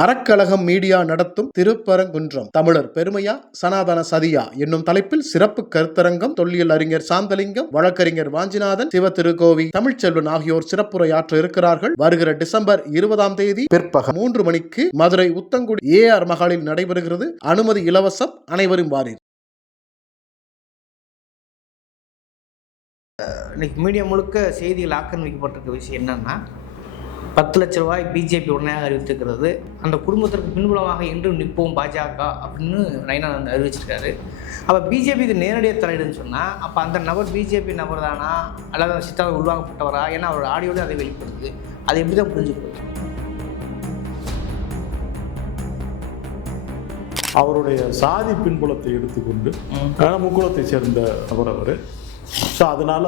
அறக்கழகம் media நடத்தும் திருப்பரங்குன்றம். தமிழர் பெருமையா? சனாதன சதியா? என்னும் தலைப்பில் சிறப்பு கருத்தரங்கம் தொல்லியல் அறிஞர் சாந்தலிங்கம் வழக்கறிஞர் வாஞ்சிநாதன் சிவ திருக்கோவி தமிழ்ச்செல்வன் ஆகியோர் சிறப்புரையாற்ற இருக்கிறார்கள். வருகிற டிசம்பர் இருபதாம் தேதி பிற்பகல் மூன்று மணிக்கு மதுரை உத்தங்குடி ஏ ஆர் மகாலில் நடைபெறுகிறது. அனுமதி இலவசம் அனைவரும் வாரீர். இன்னைக்கு மீடியா முழுக்க செய்திகள் ஆக்கிரமிக்கப்பட்டிருக்க விஷயம் என்னன்னா பத்து லட்ச ரூபாய் பிஜேபி உடனடியாக அறிவித்திருக்கிறது. அந்த குடும்பத்திற்கு பின்புலமாக என்றும் நிற்போம் பாஜக அப்படின்னு நைனா வந்து அறிவிச்சிருக்காரு. அப்போ பிஜேபி இது நேரடியாக தலையிடுன்னு சொன்னால் அப்போ அந்த நபர் பிஜேபி நபர் தானா? அல்லது அந்த சித்தாவை உருவாக்கப்பட்டவரா ஏன்னா அவரோட ஆடியோவில் அதை வெளிப்படுத்துது. அதை எப்படி தான் புரிஞ்சுக்கிறது? அவருடைய சாதி பின்புலத்தை எடுத்துக்கொண்டு முக்குளத்தை சேர்ந்த நபர் அவர். ஸோ அதனால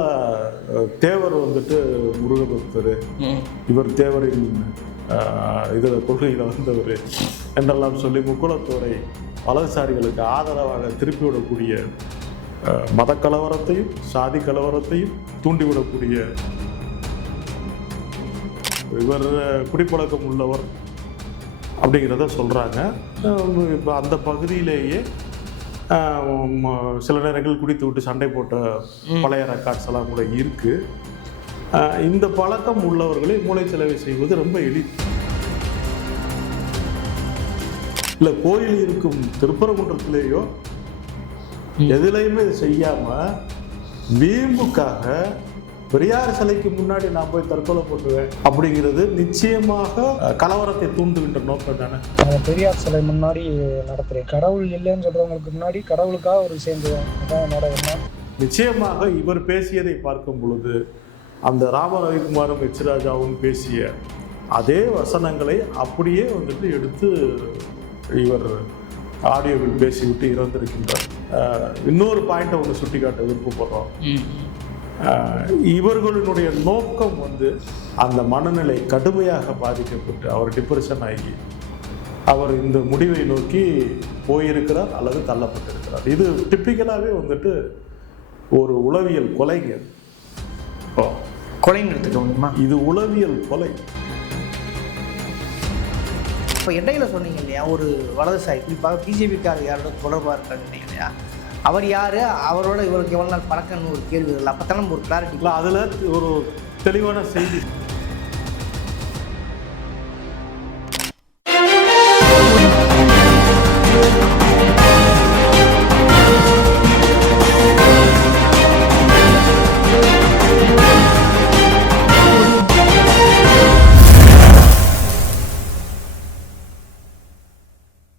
தேவர் வந்துட்டு முருகபக்தர் இவர் தேவரின் இதில் கொள்கையில் வந்தவர் என்றெல்லாம் சொல்லி முக்குளத்தோரை வலதுசாரிகளுக்கு ஆதரவாக திருப்பிவிடக்கூடிய மத கலவரத்தையும் சாதி கலவரத்தையும் தூண்டிவிடக்கூடிய இவர் குடிப்பழக்கம் உள்ளவர் அப்படிங்கிறத சொல்கிறாங்க இப்போ அந்த பகுதியிலேயே சில நேரங்கள் குடித்து விட்டு சண்டை போட்ட பழைய ரெக்கார்ட்ஸ் எல்லாம் கூட இருக்குது இந்த பழக்கம் உள்ளவர்களை மூளைச்சலவை செய்வது ரொம்ப எளிது இல்லை கோயில் இருக்கும் திருப்பரங்குன்றத்திலேயோ எதுலையுமே இது செய்யாம வீம்புக்காக பெரியார் சிலைக்கு முன்னாடி நான் போய் தற்கொலை பண்ணுவேன் அப்படிங்கிறது நிச்சயமாக கலவரத்தை தூண்டுகின்ற நோக்கம் தானே? நான் பெரியார் சிலை முன்னாடி நடத்துறேன் கடவுள் இல்லைன்னு சொல்றவங்களுக்கு முன்னாடி கடவுளுக்காக ஒரு சேர்ந்துவேன் அதான் என்னோட எண்ணம். நிச்சயமாக இவர் பேசியதை பார்க்கும் பொழுது அந்த ராம ரவிக்குமாரும் எச் ராஜாவும் பேசிய அதே வசனங்களை அப்படியே வந்துட்டு எடுத்து இவர் ஆடியோவில் பேசிவிட்டு இறந்திருக்கின்றார். இன்னொரு பாயிண்ட்டை ஒன்று சுட்டிக்காட்ட விருப்பப்படுறோம். ம் ஆஹ் இவர்களுடைய நோக்கம் வந்து அந்த மனநிலை கடுமையாக பாதிக்கப்பட்டு அவர் டிப்ரெஷன் ஆகி அவர் இந்த முடிவை நோக்கி போயிருக்கிறார் அல்லது தள்ளப்பட்டிருக்கிறார். இது டிப்பிக்கலாகவே வந்துட்டு ஒரு உளவியல் கொலைங்க. ஓ கொலைன்னு எடுத்துக்க முடியுமா இது உளவியல் கொலை. இப்போ இடையில சொன்னீங்க இல்லையா ஒரு வலதுசாரி குறிப்பாக பிஜேபிக்காரர் யாரோட தொடர்பாக இருக்காங்க இல்லையா? அவர் யார்? அவரோட இவருக்கு எவ்வளோ நாள் பழக்கம்னு ஒரு கேள்வி இல்லை அப்போ தானே ஒரு கிளாரிட்டி இல்லை அதில் ஒரு தெளிவான செய்தி.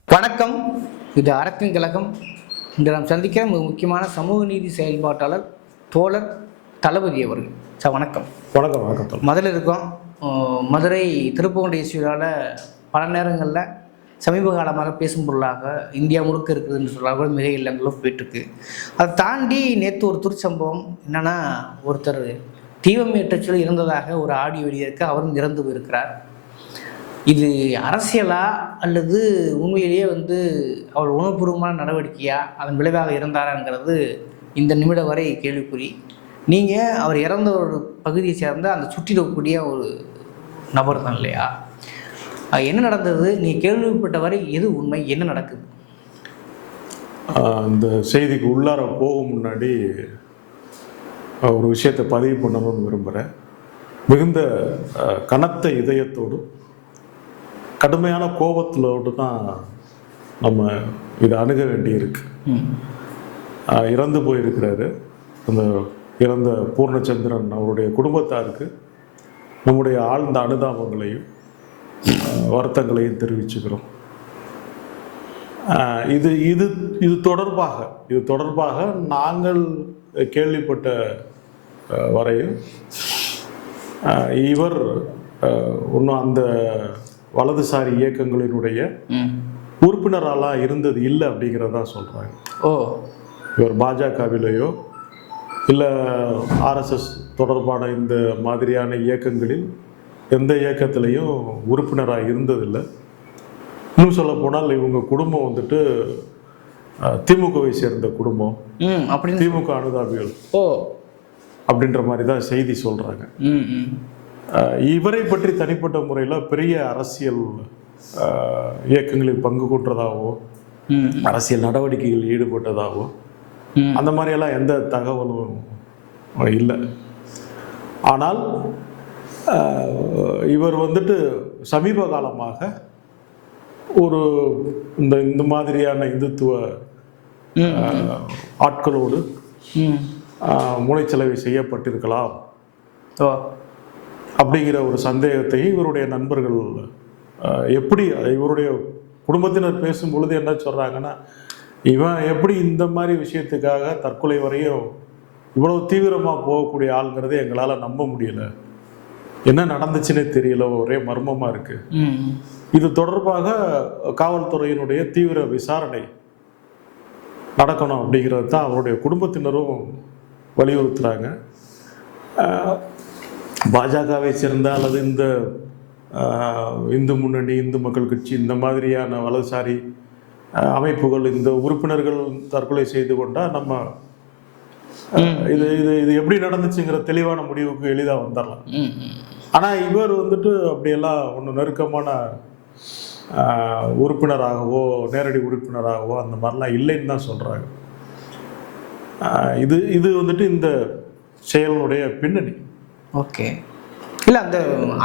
வணக்கம். இது அரக்கன் கழகம். இன்று நாம் சந்திக்கிற மிக முக்கியமான சமூக நீதி செயல்பாட்டாளர் தோழர் தளபதி அவர்கள். சார் வணக்கம். வணக்கம் வணக்கம். முதல்ல இருக்கோம். மதுரை திருப்பூண்டி இஷ்யூவால் பல நேரங்களில் சமீப காலமாக பேசும் பொருளாக இந்தியா முழுக்க இருக்குதுன்னு சொல்கிறாங்க மிக இல்லங்களும் போயிட்டுருக்கு. அதை தாண்டி நேற்று ஒரு துர்ச்சம்பவம் என்னென்னா ஒருத்தர் தீபமேற்றச்சொல் இருந்ததாக ஒரு ஆடியோ வெளியிருக்கு அவரும் இறந்து போயிருக்கிறார். இது அரசியலா அல்லது உண்மையிலேயே வந்து அவர் உணவுபூர்வமான நடவடிக்கையா அதன் விளைவாக இருந்தாராங்கிறது இந்த நிமிடம் வரை கேள்விக்குறி. நீங்கள் அவர் இறந்த ஒரு பகுதியை சேர்ந்த அந்த சுற்றிடக்கூடிய ஒரு நபர் தான் இல்லையா? என்ன நடந்தது? நீ கேள்விப்பட்ட வரை எது உண்மை? என்ன நடக்குது? அந்த செய்திக்கு உள்ளார போகும் முன்னாடி ஒரு விஷயத்தை பதிவு பண்ணணும்னு விரும்புகிறேன் மிகுந்த கனத்த இதயத்தோடும் கடுமையான கோபத்திலோடு தான் நம்ம இதை அணுக வேண்டியிருக்கு. இறந்து போயிருக்கிறாரு. அந்த இறந்த பூர்ணச்சந்திரன் அவருடைய குடும்பத்தாருக்கு நம்முடைய ஆழ்ந்த அனுதாபங்களையும் வருத்தங்களையும் தெரிவிச்சுக்கிறோம். இது இது இது தொடர்பாக இது தொடர்பாக நாங்கள் கேள்விப்பட்ட ஆஹ் இவர் ஒன்றும் அந்த வலதுசாரி இயக்கங்களினுடைய உறுப்பினராலாம் இருந்தது இல்லை அப்படிங்கிறதா சொல்கிறாங்க ஓ. இவர் பாஜகவிலேயோ இல்லை ஆர்எஸ்எஸ் தொடர்பான இந்த மாதிரியான இயக்கங்களில் எந்த இயக்கத்திலையும் உறுப்பினராக இருந்ததில்லை. இன்னும் சொல்ல போனால் இவங்க குடும்பம் வந்துட்டு திமுகவை சேர்ந்த குடும்பம். ம் அப்படின்னு திமுக அனுதாபிகள். ஓ. அப்படின்ற மாதிரி தான் செய்தி சொல்கிறாங்க இவரை பற்றி தனிப்பட்ட முறையில் பெரிய அரசியல் இயக்கங்களில் பங்கு கொண்டதாகவோ அரசியல் நடவடிக்கைகளில் ஈடுபட்டதாகவோ. அந்த மாதிரியெல்லாம் எந்த தகவலும் இல்லை. ஆனால் இவர் வந்துட்டு சமீப காலமாக ஒரு இந்த இந்த மாதிரியான இந்துத்துவ ஆட்களோடு ம். அஹ், மூளைச்சலவை செய்யப்பட்டிருக்கலாம். அப்படிங்கிற ஒரு சந்தேகத்தை இவருடைய நண்பர்கள் எப்படி இவருடைய குடும்பத்தினர் பேசும் பொழுது என்ன சொல்றாங்கன்னா இவன் எப்படி இந்த மாதிரி விஷயத்துக்காக தற்கொலை வரையும் இவ்வளவு தீவிரமா போகக்கூடிய ஆளுங்கிறதை எங்களால நம்ப முடியல. என்ன நடந்துச்சுன்னே தெரியல ஒரே மர்மமா இருக்கு. ம் இது தொடர்பாக காவல்துறையினுடைய தீவிர விசாரணை நடக்கணும் அப்படிங்கிறது தான் அவருடைய குடும்பத்தினரும் வலியுறுத்துறாங்க. அஹ், பாஜகவை சேர்ந்த அல்லது இந்த இந்து முன்னணி இந்து மக்கள் கட்சி இந்த மாதிரியான வலதுசாரி அமைப்புகள் இந்த உறுப்பினர்கள் தற்கொலை செய்து கொண்டால் நம்ம இது இது இது எப்படி நடந்துச்சுங்கிற தெளிவான முடிவுக்கு எளிதாக வந்துடலாம். ஆனால் இவர் வந்துட்டு அப்படியெல்லாம் ஒன்று நெருக்கமான உறுப்பினராகவோ நேரடி உறுப்பினராகவோ அந்த மாதிரிலாம் இல்லைன்னு தான் சொல்கிறாங்க இது இது வந்துட்டு இந்த செயலுடைய பின்னணி. ஓகே. இல்லை அந்த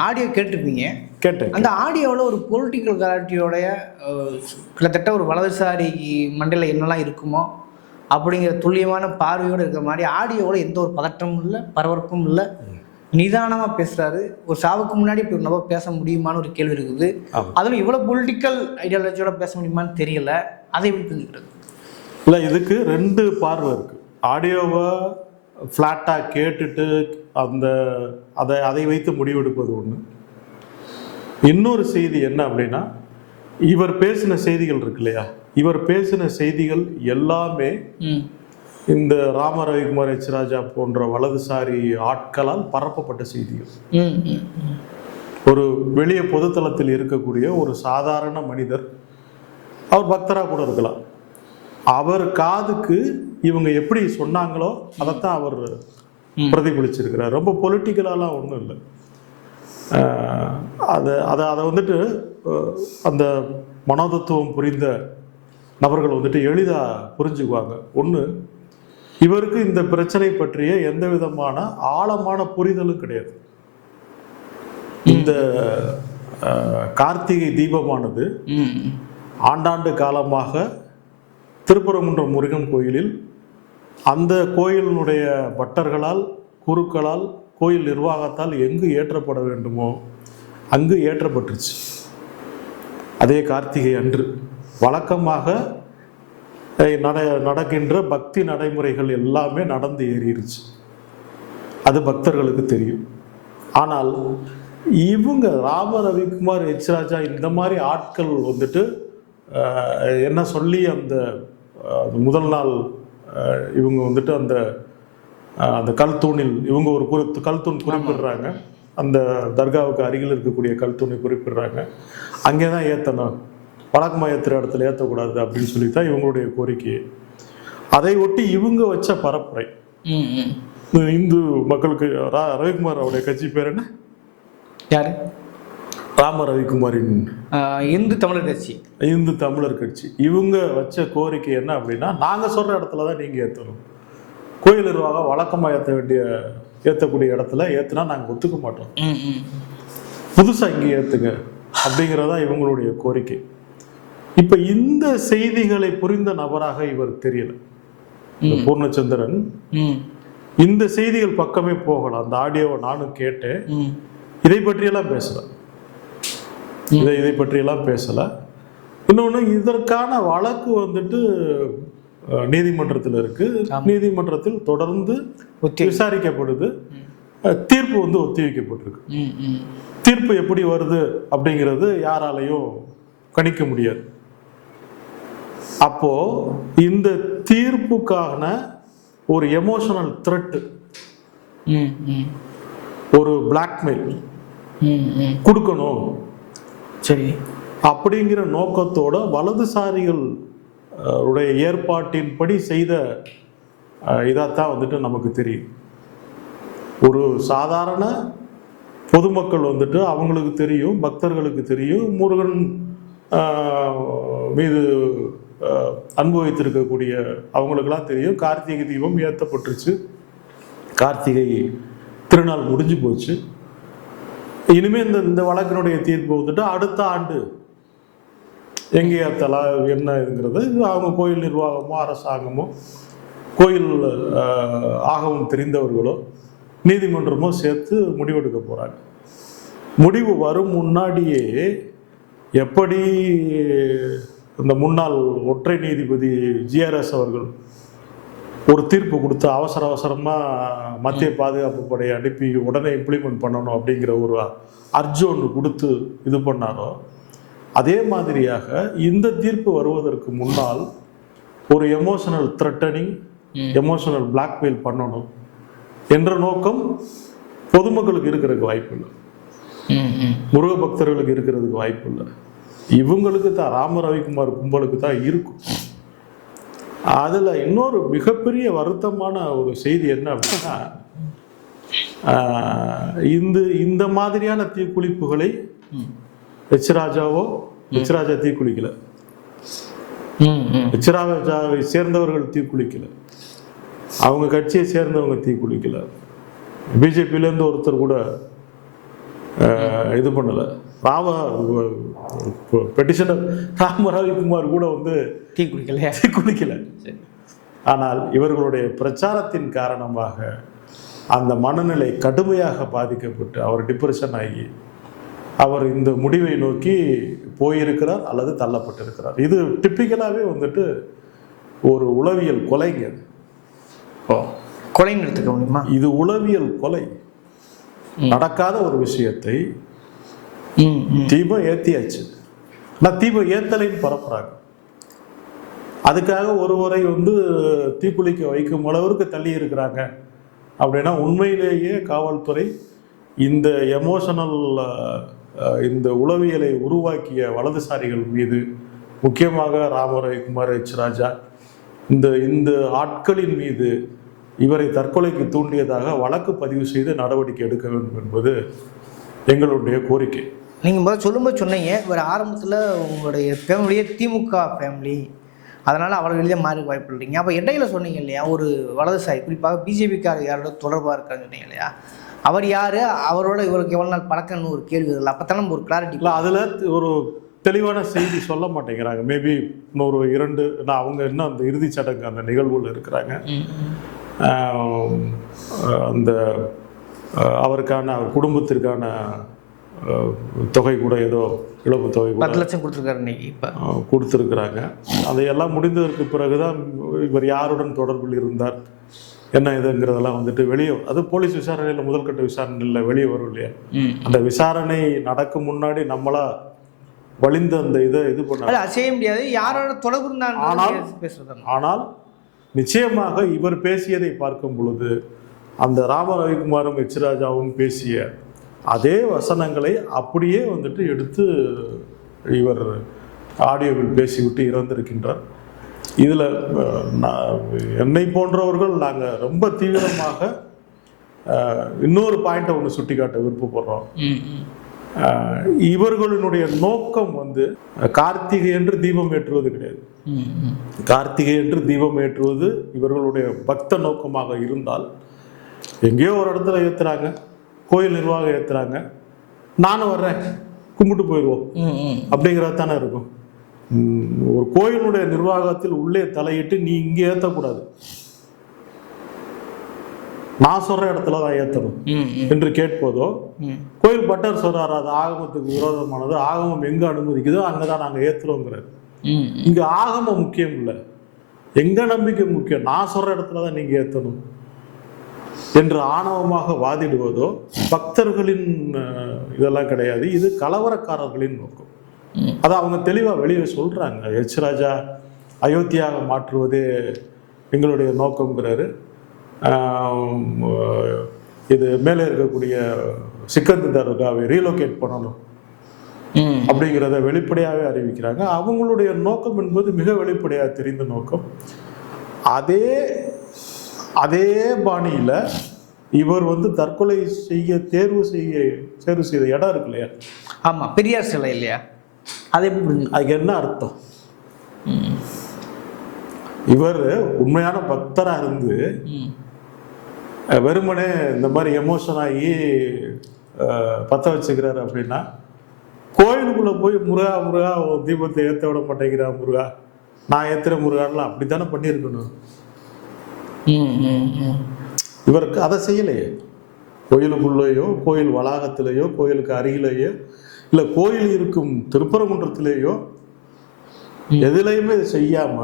ஆடியோ கேட்டிருப்பீங்க. கேட்டேன் அந்த ஆடியோவில் ஒரு பொலிட்டிக்கல் கலாட்டியோடைய கிட்டத்தட்ட ஒரு வலதுசாரி மண்டையில் என்னெல்லாம் இருக்குமோ அப்படிங்கிற துல்லியமான பார்வையோடு இருக்கிற மாதிரி ஆடியோவில் எந்த ஒரு பதட்டமும் இல்லை பரபரப்பும் இல்லை. நிதானமாக பேசுகிறாரு ஒரு சாவுக்கு முன்னாடி இப்படி ஒரு நபர் பேச முடியுமான்னு ஒரு கேள்வி இருக்குது. அதில் இவ்வளோ பொலிட்டிக்கல் ஐடியாலஜியோட பேச முடியுமான்னு தெரியல. அதை எப்படி புரிஞ்சுக்கிறது? இல்லை இதுக்கு ரெண்டு பார்வை இருக்குது ஆடியோவை ஃப்ளாட்டாக கேட்டுட்டு அந்த அதை அதை வைத்து முடிவெடுப்பது ஒன்று இன்னொரு செய்தி என்ன அப்படின்னா இவர் பேசின செய்திகள் இருக்கு இல்லையா? இவர் பேசின செய்திகள் எல்லாமே இந்த ராம ரவிக்குமார் எச். ராஜா போன்ற வலதுசாரி ஆட்களால் பரப்பப்பட்ட செய்திகள். ஒரு வெளிய பொதுத்தளத்தில் இருக்கக்கூடிய ஒரு சாதாரண மனிதர் அவர் பக்தராக கூட இருக்கலாம். அவர் காதுக்கு இவங்க எப்படி சொன்னாங்களோ அதைத்தான் அவர் பிரதிபலிச்சிருக்கிறார். ரொம்ப பொலிட்டிக்கலாலாம் ஒன்றும் இல்லை. அதை அதை அதை வந்துட்டு அந்த மனோதத்துவம் புரிந்த நபர்கள் வந்துட்டு எளிதாக புரிஞ்சுக்குவாங்க. ஒன்று இவருக்கு இந்த பிரச்சனை பற்றிய எந்த விதமான ஆழமான புரிதலும் கிடையாது. இந்த கார்த்திகை தீபமானது. ஆண்டாண்டு காலமாக திருப்பரங்குன்றம் முருகன் கோயிலில் அந்த கோயிலினுடைய பட்டர்களால் குருக்களால் கோயில் நிர்வாகத்தால் எங்கு ஏற்றப்பட வேண்டுமோ அங்கு ஏற்றப்பட்டுருச்சு அதே கார்த்திகை அன்று. வழக்கமாக நட நடக்கின்ற பக்தி நடைமுறைகள் எல்லாமே நடந்து ஏறிடுச்சு அது பக்தர்களுக்கு தெரியும். ஆனால் இவங்க ராம ரவிக்குமார் எச் ராஜா இந்த மாதிரி ஆட்கள் வந்துட்டு என்ன சொல்லி அந்த முதல் நாள் இவங்க வந்துட்டு அந்த அந்த கல் தூணில் இவங்க ஒரு குறி கல் தூண் குறிப்பிடுறாங்க அந்த தர்காவுக்கு அருகில் இருக்கக்கூடிய கல் தூணை குறிப்பிடுறாங்க. அங்கே தான் ஏற்றணும் வழக்கமாக ஏற்றுற இடத்துல ஏற்றக்கூடாது அப்படின்னு சொல்லி தான் இவங்களுடைய கோரிக்கை அதை ஒட்டி இவங்க வச்ச பரப்புரை. இந்த மக்களுக்கு ரவிக்குமார் அவருடைய கட்சி பேர் என்ன? யார்? ராம ரவிக்குமாரின் இந்து தமிழர் கட்சி. இந்து தமிழர் கட்சி. இவங்க வச்ச கோரிக்கை என்ன அப்படின்னா நாங்கள் சொல்கிற இடத்துல தான் நீங்கள் ஏற்றணும் கோயில் நிர்வாகம் வழக்கமாக ஏற்ற வேண்டிய ஏற்றக்கூடிய இடத்துல ஏற்றுனா நாங்கள் ஒத்துக்க மாட்டோம். புதுசாக இங்கே ஏற்றுங்க அப்படிங்கிறதா இவங்களுடைய கோரிக்கை. இப்போ இந்த செய்திகளை புரிந்த நபராக இவர் தெரியல. பூர்ணச்சந்திரன். இந்த செய்திகள் பக்கமே போகல. அந்த ஆடியோவை நானும் கேட்டேன். இதை பற்றியெல்லாம் பேசல. இதை இதை பற்றியெல்லாம் பேசல. இன்னொன்று இதற்கான வழக்கு வந்துட்டு நீதிமன்றத்தில் இருக்கு. நீதிமன்றத்தில் தொடர்ந்து ஒத்தி விசாரிக்கப்படுது. தீர்ப்பு வந்து ஒத்திவைக்கப்பட்டிருக்கு ம் ம். தீர்ப்பு எப்படி வருது அப்படிங்கிறது யாராலையும் கணிக்க முடியாது. அப்போ இந்த தீர்ப்புக்கான ஒரு எமோஷனல் த்ரெட் ஒரு பிளாக்மெயில் கொடுக்கணும். சரி. அப்படிங்கிற நோக்கத்தோட வலதுசாரிகள் உடைய ஏற்பாட்டின்படி செய்த இதாகத்தான் வந்துட்டு நமக்கு தெரியும். ஒரு சாதாரண பொதுமக்கள் வந்துட்டு அவங்களுக்கு தெரியும் பக்தர்களுக்கு தெரியும். முருகன் மீது அனுபவித்திருக்கக்கூடிய அன்பு வைத்திருக்கக்கூடிய அவங்களுக்கெல்லாம் தெரியும். கார்த்திகை தீபம் ஏற்றப்பட்டுருச்சு கார்த்திகை திருநாள் முடிஞ்சு போச்சு. இனிமேல் இந்த இந்த வழக்கினுடைய தீர்ப்பு வந்துட்டு அடுத்த ஆண்டு எங்கேயா தலா என்ன இதுங்கிறது அவங்க கோயில் நிர்வாகமோ அரசாங்கமோ கோயில் ஆகவும் தெரிந்தவர்களோ நீதிமன்றமோ சேர்த்து முடிவெடுக்க போகிறாங்க முடிவு வரும் முன்னாடியே எப்படி இந்த முன்னாள் ஒற்றை நீதிபதி ஜிஆர்எஸ் அவர்கள் ஒரு தீர்ப்பு கொடுத்து அவசர அவசரமாக மத்திய பாதுகாப்பு படையை அனுப்பி உடனே இம்ப்ளிமெண்ட் பண்ணணும் அப்படிங்கிற ஒரு அர்ஜி ஒன்று கொடுத்து இது பண்ணாரோ அதே மாதிரியாக இந்த தீர்ப்பு வருவதற்கு முன்னால் ஒரு எமோஷனல் த்ரெட்டனிங் எமோஷனல் பிளாக்மெயில் பண்ணணும் என்ற நோக்கம் பொதுமக்களுக்கு இருக்கிறதுக்கு வாய்ப்பு இல்லை முருக பக்தர்களுக்கு இருக்கிறதுக்கு வாய்ப்பு இல்லை இவங்களுக்கு தான் ராம ரவிக்குமார் கும்பலுக்கு தான் இருக்கும். அதில் இன்னொரு மிகப்பெரிய வருத்தமான ஒரு செய்தி என்ன அப்படின்னா இந்த இந்த மாதிரியான தீக்குளிப்புகளை எச் ராஜாவோ எச் ராஜா தீக்குளிக்கல. எச் ராஜாவை சேர்ந்தவர்கள் தீக்குளிக்கல. அவங்க கட்சியை சேர்ந்தவங்க தீக்குளிக்கல. பிஜேபியிலேருந்து ஒருத்தர் கூட இது பண்ணல. ராம பெட்டிஷனர் ராம ரவிக்குமார் கூட வந்து டீ குடிக்கலையா? தீக்குளிக்கல ஆனால் இவர்களுடைய பிரச்சாரத்தின் காரணமாக அந்த மனநிலை கடுமையாக பாதிக்கப்பட்டு அவர் டிப்ரெஷன் ஆகி அவர் இந்த முடிவை நோக்கி போயிருக்கிறார் அல்லது தள்ளப்பட்டிருக்கிறார். இது டிப்பிக்கலாகவே வந்துட்டு ஒரு உளவியல் கொலைங்க. ஓ கொலைன்னு எடுத்துக்க முடியுமா? இது உளவியல் கொலை. நடக்காத ஒரு விஷயத்தை தீபம் ஏத்தியாச்சு. ஆனால் தீபம் ஏத்தலைன்னு பரப்புறாங்க அதுக்காக ஒருவரை வந்து தீக்குளிக்க வைக்கும் அளவிற்கு தள்ளி இருக்கிறாங்க. அப்படின்னா உண்மையிலேயே காவல்துறை இந்த எமோஷனல் இந்த உளவியலை உருவாக்கிய வலதுசாரிகள் மீது முக்கியமாக ராமரவிக்குமார் எச் ராஜா இந்த இந்த ஆட்களின் மீது இவரை தற்கொலைக்கு தூண்டியதாக வழக்கு பதிவு செய்து நடவடிக்கை எடுக்க வேண்டும் என்பது எங்களுடைய கோரிக்கை. நீங்கள் முதல்ல சொல்லும்போது சொன்னீங்க. ஒரு ஆரம்பத்தில் உங்களுடைய ஃபேமிலியே திமுக ஃபேமிலி அதனால் அவ்வளோ எளிதாக மாறி வாய்ப்பு இல்லைங்க. அப்போ இடையில சொன்னீங்க இல்லையா? ஒரு வலதுசாரி குறிப்பாக பிஜேபிக்கார் யாரோட தொடர்பாக இருக்கான்னு சொன்னீங்க இல்லையா? அவர் யார்? அவரோட இவருக்கு எவ்வளோ நாள் பழக்கம்னு ஒரு கேள்வி இல்லை அப்போ தானே ஒரு கிளாரிட்டி இல்லை அதில் ஒரு தெளிவான செய்தி சொல்ல மாட்டேங்கிறாங்க. மேபி இன்னொரு இரண்டு நான் அவங்க இன்னும் அந்த இறுதிச் சடங்கு அந்த நிகழ்வுல இருக்கிறாங்க. அந்த அவருக்கான அவர் குடும்பத்திற்கான தொகை கூட ஏதோ இழப்பு தொகை கூட பத்து லட்சம் கொடுத்துருக்காரு இன்னைக்கு இப்போ. கொடுத்திருக்கிறாங்க. அதையெல்லாம் முடிந்ததற்கு பிறகுதான் இவர் யாருடன் தொடர்பில் இருந்தார் என்ன இதுங்கிறதெல்லாம் வந்துட்டு வெளியே அது போலீஸ் விசாரணையில் முதல்கட்ட விசாரணையில் வெளியே வரும் இல்லையா? அந்த விசாரணை நடக்கும் முன்னாடி நம்மளா வலிந்த அந்த இதை இது பண்ண அசைய முடியாது. யாரோட தொடர்பு ஆனால்- ஆனால் நிச்சயமாக இவர் பேசியதை பார்க்கும் பொழுது அந்த ராம ரவிக்குமாரும் எச் ராஜாவும் பேசிய அதே வசனங்களை அப்படியே வந்துட்டு எடுத்து இவர் ஆடியோவில் பேசிவிட்டு இறந்திருக்கின்றார். இதில் என்னை போன்றவர்கள் நாங்கள் ரொம்ப தீவிரமாக இன்னொரு பாயிண்ட்டை ஒன்று சுட்டிக்காட்ட விருப்பப்படுறோம். இவர்களினுடைய இவர்களுடைய நோக்கம் வந்து கார்த்திகை என்று தீபம் ஏற்றுவது கிடையாது. கார்த்திகை என்று தீபம் ஏற்றுவது இவர்களுடைய பக்த நோக்கமாக இருந்தால் எங்கேயோ ஒரு இடத்துல ஏற்றுறாங்க கோயில் நிர்வாகம் ஏத்துறாங்க. நானும் வர்றேன். கும்பிட்டு போயிடுவோம். அப்படிங்கிறது தானே இருக்கும். ஒரு கோயிலுடைய நிர்வாகத்தில் உள்ளே தலையிட்டு நீ இங்கே ஏற்றக்கூடாது நான் சொல்ற இடத்துல தான் ஏற்றணும் என்று கேட்பதோ கோயில் பட்டர் சொல்றாரு அது ஆகமத்துக்கு விரோதமானது. ஆகமம் எங்க அனுமதிக்குதோ அங்கதான் நாங்க ஏத்துறோங்கிறாரு. இங்க ஆகமம் முக்கியம் இல்லை. எங்க நம்பிக்கை முக்கியம்? நான் சொல்ற இடத்துல தான் நீங்க ஏத்தணும். என்று ஆணவமாக வாதிடுவதோ பக்தர்களின் இதெல்லாம் கிடையாது. இது கலவரக்காரர்களின் நோக்கம். அதை அவங்க தெளிவா வெளியே சொல்றாங்க. எச் ராஜா அயோத்தியாக மாற்றுவதே எங்களுடைய அஹ், இது மேலே இருக்கக்கூடிய சிக்கந்து தர்காவை ரீலோகேட் பண்ணணும் அப்படிங்கிறத வெளிப்படையாகவே அறிவிக்கிறாங்க. அவங்களுடைய நோக்கம் என்பது மிக வெளிப்படையாக தெரிந்த நோக்கம். அதே அதே பாணியில் இவர் வந்து தற்கொலை செய்ய தேர்வு செய்ய தேர்வு செய்த இடம் இருக்கு இல்லையா? ஆமாம் பெரியார் சிலை இல்லையா? அதை எப்படி அதுக்கு என்ன அர்த்தம்? இவர் உண்மையான பக்தரா இருந்து வெறுமனே இந்த மாதிரி எமோஷன் ஆகி பத்த வச்சுக்கிறாரு அப்படின்னா கோயிலுக்குள்ள போய் முருகா முருகா தீபத்தை ஏத்த விட மாட்டேங்கிறா முருகா? நான் ஏத்துற முருகான்லாம் அப்படித்தானே பண்ணியிருக்கணும்? ம் ம் ம் இவருக்கு அதை செய்யலையே. கோயிலுக்குள்ளேயோ கோயில் வளாகத்திலேயோ கோயிலுக்கு அருகிலேயோ இல்லை கோயில் இருக்கும் திருப்பரங்குன்றத்திலேயோ எதுலையுமே இதை செய்யாம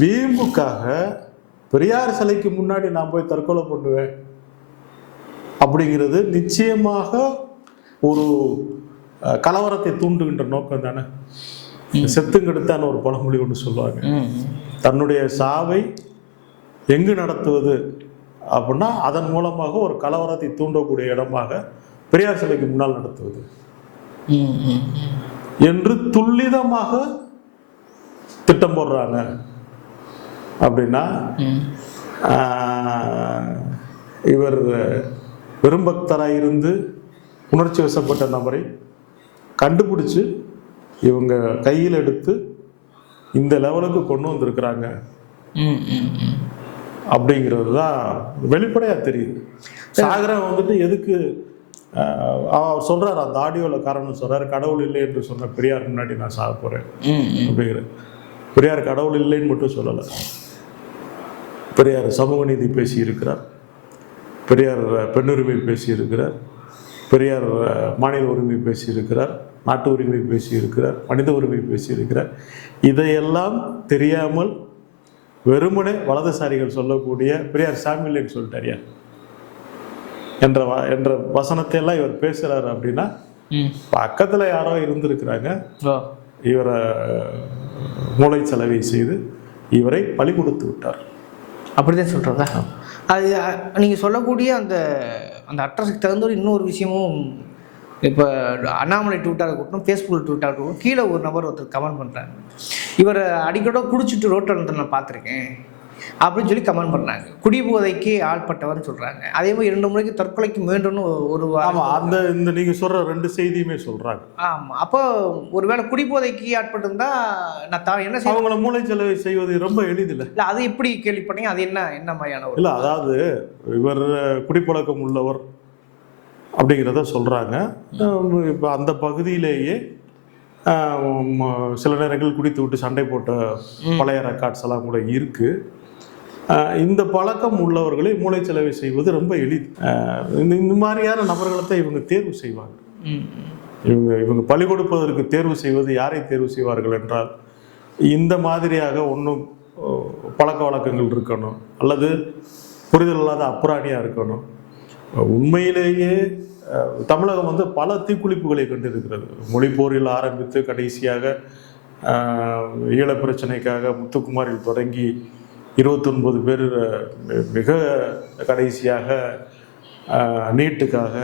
வீம்புக்காக பெரியார் சிலைக்கு முன்னாடி நான் போய் தற்கொலை பண்ணுவேன் அப்படிங்கிறது நிச்சயமாக ஒரு கலவரத்தை தூண்டுகின்ற நோக்கம் தானே. செத்துங்கெடுத்தான ஒரு பழமொழி ஒன்று சொல்லுவாங்க. தன்னுடைய சாவை எங்கு நடத்துவது அப்படின்னா அதன் மூலமாக ஒரு கலவரத்தை தூண்டக்கூடிய இடமாக பெரியார் சிலைக்கு முன்னால் நடத்துவது. என்று துல்லிதமாக திட்டம் போடுறாங்க. அப்படின்னா இவர் பெரும்பக்தராக இருந்து உணர்ச்சி வசப்பட்ட நபரை கண்டுபிடிச்சு இவங்க கையில் எடுத்து இந்த லெவலுக்கு கொண்டு வந்திருக்கிறாங்க. அப்படிங்கிறது தான் வெளிப்படையாக தெரியுது. சாகரன் வந்துட்டு எதுக்கு அவர் சொல்றாரு அந்த ஆடியோவில் காரணம் சொல்றாரு கடவுள் இல்லை என்று சொன்ன பெரியார் முன்னாடி நான் சாக போறேன் ம் அப்படிங்கிற பெரியார் கடவுள் இல்லைன்னு மட்டும் சொல்லலை. பெரியார் சமூக நீதி பேசி இருக்கிறார் பெரியார் பெண்ணுரிமை பேசி இருக்கிறார் பெரியார் மாநில உரிமை பேசி இருக்கிறார் நாட்டு உரிமை பேசி இருக்கிறார் மனித உரிமை பேசி இருக்கிறார் இதையெல்லாம் தெரியாமல் வெறுமனே வலதுசாரிகள் சொல்லக்கூடிய பெரியார் சாமில்லைன்னு சொல்லிட்டாரியா என்ற வ என்ற வசனத்தை எல்லாம் இவர் பேசுறாரு அப்படின்னா பக்கத்துல யாரோ இருந்திருக்கிறாங்க. இவரை மூளை செலவை செய்து இவரை பலி கொடுத்து விட்டார். அப்படிதான் சொல்கிறதா அது நீங்கள் சொல்லக்கூடிய அந்த அந்த அட்ரஸுக்கு தகுந்த ஒரு இன்னொரு விஷயமும் இப்போ அண்ணாமலை ட்விட்டாக இருக்கட்டும் ஃபேஸ்புக்கில் ட்விட்டாக இருக்கட்டும் கீழே ஒரு நபர் ஒருத்தர் கமெண்ட் பண்ணுறாங்க இவர் அடிக்கடி குடிச்சிட்டு ரோட்டில் நான் பார்த்துருக்கேன். அப்படின்னு சொல்லி கமெண்ட் பண்ணாங்க குடிபோதைக்கு ஆள்பட்டவர்னு சொல்கிறாங்க அதே மாதிரி இரண்டு முறைக்கு தற்கொலைக்கு முயன்றன்னு ஒரு ஆமா அந்த இந்த நீங்க சொல்ற ரெண்டு செய்தியுமே சொல்றாங்க. ஆமாம் அப்போ ஒருவேளை குடிபோதைக்கு ஆட்பட்டிருந்தா நான் தான் என்ன செய்ய அவங்கள மூளை செலவை செய்வது ரொம்ப எளிதில்லை. இல்லை அது எப்படி கேள்விப்பட்டீங்க? அது என்ன என்ன மாதிரியான இல்ல அதாவது இவர் குடிப்பழக்கம் உள்ளவர் அப்படிங்கிறத சொல்றாங்க. இப்போ அந்த பகுதியிலேயே சில நேரங்கள் குடித்து விட்டு சண்டை போட்ட பழைய ரெக்கார்ட்ஸ் எல்லாம் கூட இருக்கு. ஆஹ், இந்த பழக்கம் உள்ளவர்களை மூளை செலவை செய்வது ரொம்ப எளிது இந்த மாதிரியான நபர்களை தான் இவங்க தேர்வு செய்வாங்க. இவங்க இவங்க பலி கொடுப்பதற்கு தேர்வு செய்வது யாரை தேர்வு செய்வார்கள் என்றால் இந்த மாதிரியாக ஒன்றும் பழக்க வழக்கங்கள் இருக்கணும். அல்லது புரிதல் இல்லாத அப்புறாணியாக இருக்கணும். உண்மையிலேயே தமிழகம் வந்து பல தீக்குளிப்புகளை கண்டிருக்கிறது. மொழிப்போரில் ஆரம்பித்து கடைசியாக ஈழ பிரச்சனைக்காக முத்துக்குமாரில் தொடங்கி இருபத்தொன்பது பேர் மிக கடைசியாக நீட்டுக்காக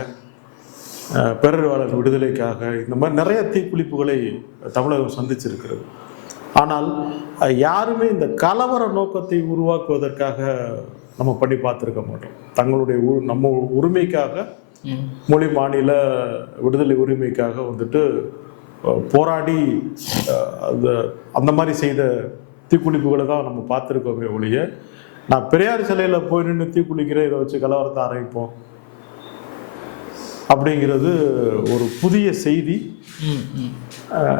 பேரறிவாளர் விடுதலைக்காக இந்த மாதிரி நிறைய தீக்குளிப்புகளை தமிழகம் சந்திச்சிருக்கிறது. ஆனால் யாருமே இந்த கலவர நோக்கத்தை உருவாக்குவதற்காக நம்ம பண்ணி பார்த்துருக்க மாட்டோம். தங்களுடைய உ நம்ம உரிமைக்காக மொழி மாநில விடுதலை உரிமைக்காக வந்துட்டு போராடி அந்த அந்த மாதிரி செய்த தீக்குளிப்புகளை தான் நம்ம பார்த்துருக்கோமே ஒழிய நான் பெரியார் சிலையில் போய் நின்று தீக்குளிக்கிறேன் இதை வச்சு கலவரத்தை ஆரம்பிப்போம். அப்படிங்கிறது ஒரு புதிய செய்தி.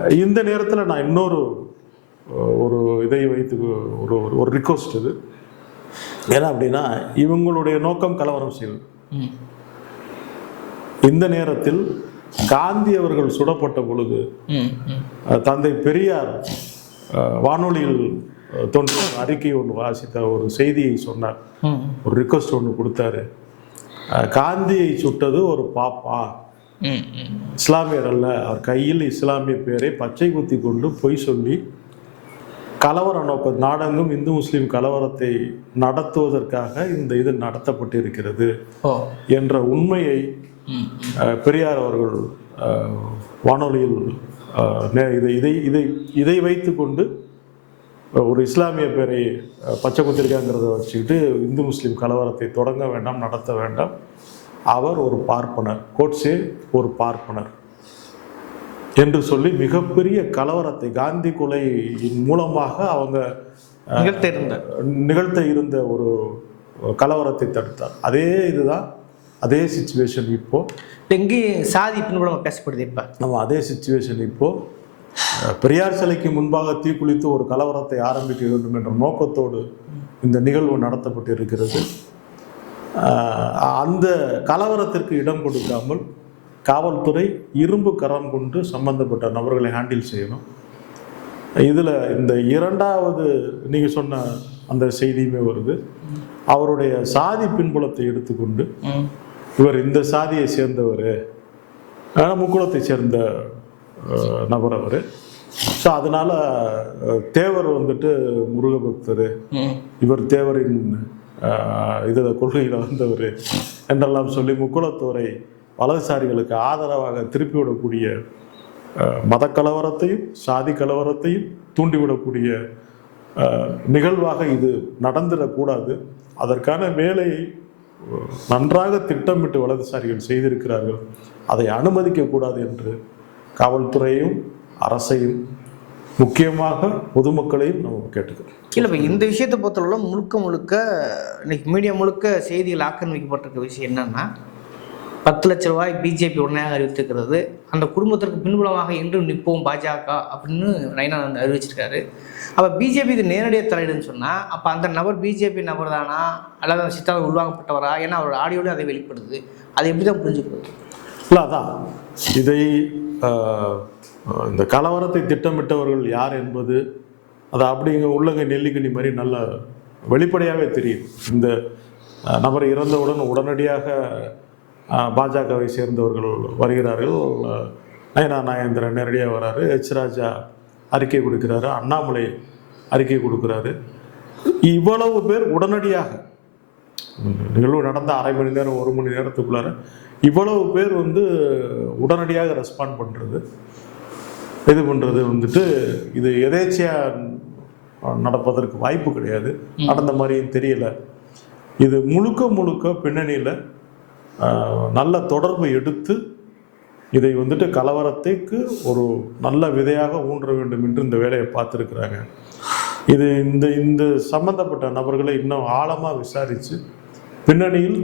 இந்த நேரத்தில் நான் இன்னொரு ஒரு இதை வைத்து ஒரு ஒரு- ஒரு ரிக்வஸ்ட் இது. ஏன்னா அப்படின்னா இவங்களுடைய நோக்கம் கலவரம் செய்வது. இந்த நேரத்தில் காந்தி அவர்கள் சுடப்பட்ட பொழுது தந்தை பெரியார் வானொலியில் தோன்ற அறிக்கை ஒன்று வாசித்த ஒரு செய்தியை சொன்னார். ஒரு ரிக்வஸ்ட் ஒன்று கொடுத்தாரு. காந்தியை சுட்டது ஒரு பாப்பா. இஸ்லாமியர் அல்ல அவர் கையில் இஸ்லாமிய பேரை பச்சை குத்தி கொண்டு பொய் சொல்லி கலவர நோக்க நாடெங்கும் இந்து முஸ்லீம் கலவரத்தை நடத்துவதற்காக இந்த இது நடத்தப்பட்டு இருக்கிறது ஓ. என்ற உண்மையை பெரியார் அவர்கள் வானொலியில் இதை இதை இதை இதை வைத்துக்கொண்டு அஹ், ஒரு இஸ்லாமிய பேரை பச்சை குத்திருக்காங்கிறத வச்சுக்கிட்டு இந்து முஸ்லீம் கலவரத்தை தொடங்க வேண்டாம் நடத்த வேண்டாம். அவர் ஒரு பார்ப்பனர் கோட்ஸே ஒரு பார்ப்பனர். என்று சொல்லி மிகப்பெரிய கலவரத்தை காந்தி கொலையின் மூலமாக அவங்க நிகழ்த்த இருந்த. நிகழ்த்த இருந்த ஒரு கலவரத்தை தடுத்தார். அதே இதுதான் அதே சுச்சுவேஷன் இப்போ. எங்கேயும் சாதி பின்புலமாக பேசப்படுது இப்போ? நம்ம அதே சுச்சுவேஷன் இப்போ. பெரியார் சிலைக்கு முன்பாக தீக்குளித்து ஒரு கலவரத்தை ஆரம்பிக்க வேண்டும் என்ற நோக்கத்தோடு இந்த நிகழ்வு நடத்தப்பட்டு இருக்கிறது அந்த கலவரத்திற்கு இடம் கொடுக்காமல் காவல்துறை இரும்பு கரம் கொண்டு சம்பந்தப்பட்ட நபர்களை ஹேண்டில் செய்யணும். இதில் இந்த இரண்டாவது நீங்கள் சொன்ன அந்த செய்தியுமே வருது. அவருடைய சாதி பின்புலத்தை எடுத்துக்கொண்டு இவர் இந்த சாதியை சேர்ந்தவர். ஆனால் முக்குளத்தை சேர்ந்த நபர் அவர். ஸோ அதனால தேவர் வந்துட்டு முருக பக்தர் ம். இவர் தேவரின் இதில் கொள்கையில் வந்தவர். என்றெல்லாம் சொல்லி முக்குளத்தோரை வலதுசாரிகளுக்கு ஆதரவாக திருப்பி விடக்கூடிய மத கலவரத்தையும் சாதி கலவரத்தையும் தூண்டிவிடக்கூடிய நிகழ்வாக இது நடந்துடக்கூடாது. அதற்கான வேலையை நன்றாக திட்டமிட்டு வலதுசாரிகள் செய்திருக்கிறார்கள். அதை அனுமதிக்கக்கூடாது என்று காவல்துறையும் அரசையும் முக்கியமாக பொதுமக்களையும் நம்ம கேட்டுக்கிறோம் இல்லை இப்போ இந்த விஷயத்தை பொறுத்தளவு முழுக்க முழுக்க இன்னைக்கு மீடியா முழுக்க செய்திகள் ஆக்கிரமிக்கப்பட்டிருக்க விஷயம் என்னன்னா பத்து லட்ச ரூபாய் பிஜேபி உடனடியாக அறிவித்திருக்கிறது. அந்த குடும்பத்திற்கு பின்புலமாக என்றும் நிற்போம் பாஜக அப்படின்னு நைனா வந்து அறிவிச்சிருக்காரு. அப்போ பிஜேபி இது நேரடியாக தலையிடுன்னு சொன்னால் அப்போ அந்த நபர் பிஜேபி நபர் தானா அல்லது அந்த சித்தாவில் உள்வாங்கப்பட்டவரா? ஏன்னா அவரோட ஆடியோவில் அதை வெளிப்படுது. அதை எப்படி தான் புரிஞ்சுக்கிறது? இல்லை அதான். இதை இந்த கலவரத்தை திட்டமிட்டவர்கள் யார் என்பது அது அப்படிங்க உள்ளங்க நெல்லிக்கணி மாதிரி நல்ல வெளிப்படையாகவே தெரியும். இந்த நபர் இறந்தவுடன் உடனடியாக பாஜகவை சேர்ந்தவர்கள் வருகிறார்கள். நயனா நாகேந்திரன் நேரடியாக வராரு. எச் ராஜா அறிக்கை கொடுக்கிறாரு. அண்ணாமலை அறிக்கை கொடுக்கிறாரு. இவ்வளவு பேர் உடனடியாக நிகழ்வு நடந்த அரை மணி நேரம் ஒரு மணி நேரத்துக்குள்ளார இவ்வளவு பேர் வந்து உடனடியாக ரெஸ்பாண்ட் பண்ணுறது இது பண்ணுறது வந்துட்டு இது எதேச்சியாக நடப்பதற்கு வாய்ப்பு கிடையாது. நடந்த மாதிரியும் தெரியல. இது முழுக்க முழுக்க பின்னணியில் நல்ல தொடர்பு எடுத்து இதை வந்துட்டு கலவரத்துக்கு ஒரு நல்ல விதையாக ஊன்ற வேண்டும் என்று இந்த வேலையை பார்த்துருக்குறாங்க. இது இந்த இந்த சம்பந்தப்பட்ட நபர்களை இன்னும் ஆழமாக விசாரித்து பின்னணியில்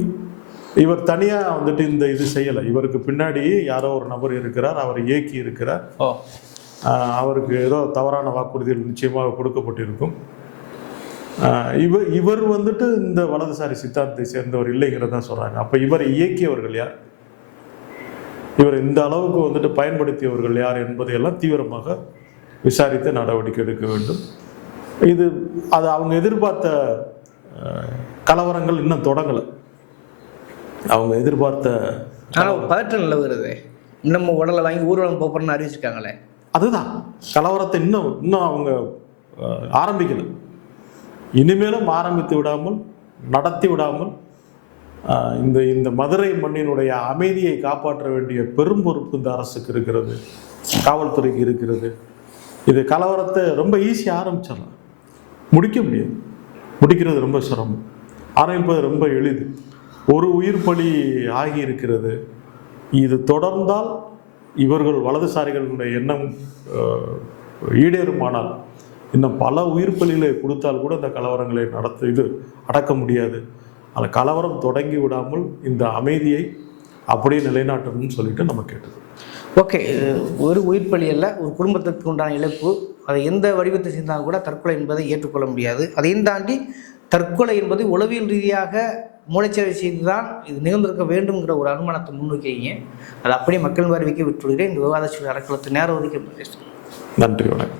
இவர் தனியாக வந்துட்டு இந்த இது செய்யலை. இவருக்கு பின்னாடி யாரோ ஒரு நபர் இருக்கிறார் அவர் இயக்கி இருக்கிறார். அவருக்கு ஏதோ தவறான வாக்குறுதிகள் நிச்சயமாக கொடுக்கப்பட்டிருக்கும். இவர் இவர் வந்துட்டு இந்த வலதுசாரி சித்தாந்தத்தை சேர்ந்தவர் இல்லைங்கிறத சொல்கிறாங்க அப்போ இவரை இயக்கியவர்கள் யார்? இவர் இந்த அளவுக்கு வந்துட்டு பயன்படுத்தியவர்கள் யார் என்பதையெல்லாம் தீவிரமாக விசாரித்து நடவடிக்கை எடுக்க வேண்டும். இது அது அவங்க எதிர்பார்த்த கலவரங்கள் இன்னும் தொடங்கலை. அவங்க எதிர்பார்த்த ஆனால் பதற்றம் நிலவுகிறது. இன்னும் உடலை வாங்கி ஊர்வலம் போகிறோன்னு அறிவிச்சிருக்காங்களே. அதுதான். கலவரத்தை இன்னும் இன்னும் அவங்க அஹ், ஆரம்பிக்கல. இனிமேலும் ஆரம்பித்து விடாமல் நடத்தி விடாமல் இந்த இந்த மதுரை மண்ணினுடைய அமைதியை காப்பாற்ற வேண்டிய பெரும் பொறுப்பு இந்த அரசுக்கு இருக்கிறது. காவல்துறைக்கு இருக்கிறது. இது கலவரத்தை ரொம்ப ஈஸியாக ஆரம்பிச்சிடலாம். முடிக்க முடியாது. முடிக்கிறது ரொம்ப சிரமம். ஆரம்பிப்பது ரொம்ப எளிது. ஒரு உயிர் பலி ஆகி இருக்கிறது இது தொடர்ந்தால் இவர்கள் வலதுசாரிகளுடைய எண்ணம் ஈடேறுமானால் இன்னும் பல உயிர் பலிகளை கொடுத்தால் கூட இந்த கலவரங்களை நடத்த இது அடக்க முடியாது. அந்த கலவரம் தொடங்கி விடாமல் இந்த அமைதியை அப்படியே நிலைநாட்டணும்னு சொல்லிட்டு நம்ம கேட்டது. ஓகே ஒரு உயிர் பலி அல்ல ஒரு குடும்பத்திற்கு உண்டான இழப்பு. அதை எந்த வடிவத்தை சேர்ந்தாலும் கூட தற்கொலை என்பதை ஏற்றுக்கொள்ள முடியாது. அதையும் தாண்டி தற்கொலை என்பது உளவியல் ரீதியாக மூளைச்சேவை செய்து தான் இது நிகழ்ந்திருக்க வேண்டும்ங்கிற ஒரு அனுமானத்தை முன்வைக்கிறீங்க. அதை அப்படியே மக்கள் பார்வைக்கு விட்டுவிடுகிறேன். இந்த விவாத அறக்களத்து நேரம் ஒதுக்கி நன்றி வணக்கம்.